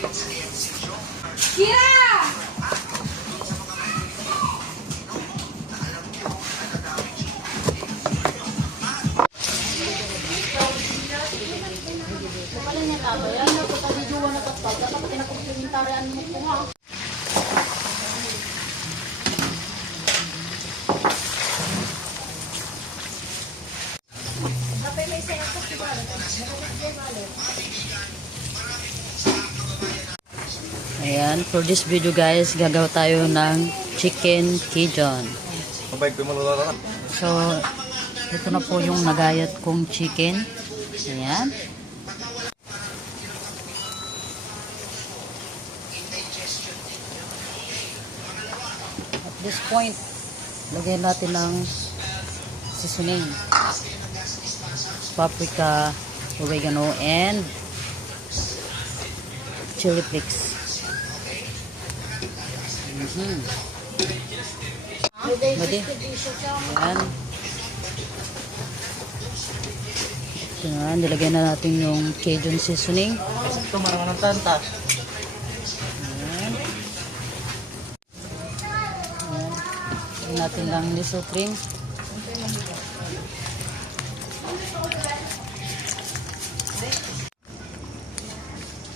Kira! Pala niya tabo. Yan na po kami juwa na tatpag. Dapat pinakumplementarian mo po nga. Ayan, for this video guys, gagawa tayo ng chicken Cajun. So, ito na po yung nagayat kong chicken. Ayan. At this point, lagyan natin ng seasoning. Paprika, oregano, and chili flakes. Pwede. Ayan. Ayan, nilagyan na natin yung Cajun seasoning. Ito marunong ng tanta. Ayan. Ayan. Lagyan natin lang miso cream.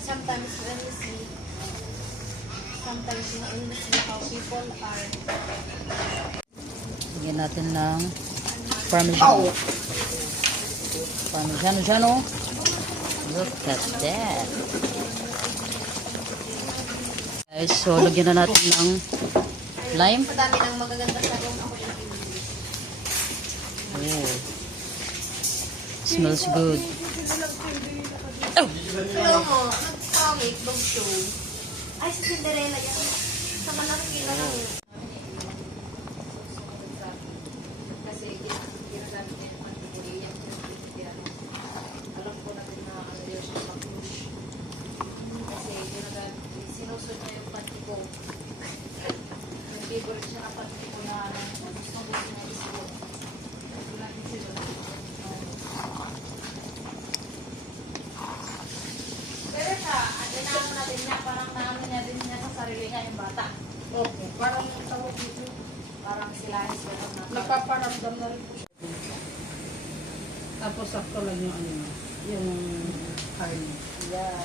Sometimes when you see, sometimes when you see how people are. Lagyan natin ng parmesan. Parmesan. Look at that. Guys, so lagyan na natin ng lime. Madami ng magaganda sa room ako. Oh. Smells good. Oh. Hello mo, nag-comic, dog show. Ay, si Cinderella yan. Sama na rin lang. Kasi ginagamit niya yung pantibuli yan. Alam ko natin na ano yun siya mag-push. Kasi ginagamit, sinusod niya yung pantibo. Yung favorite siya ng pantibo na gusto niya isilot. Wala yung isilot. Pero siya, inaano natin niya, parang naano niya din niya sa sarili niya yung bata. Okay, parang yung tawag dito. Parang sila is meron na. Nagpaparamdam na rin po siya. Tapos sakto lang yung ano, yung carne. Yeah.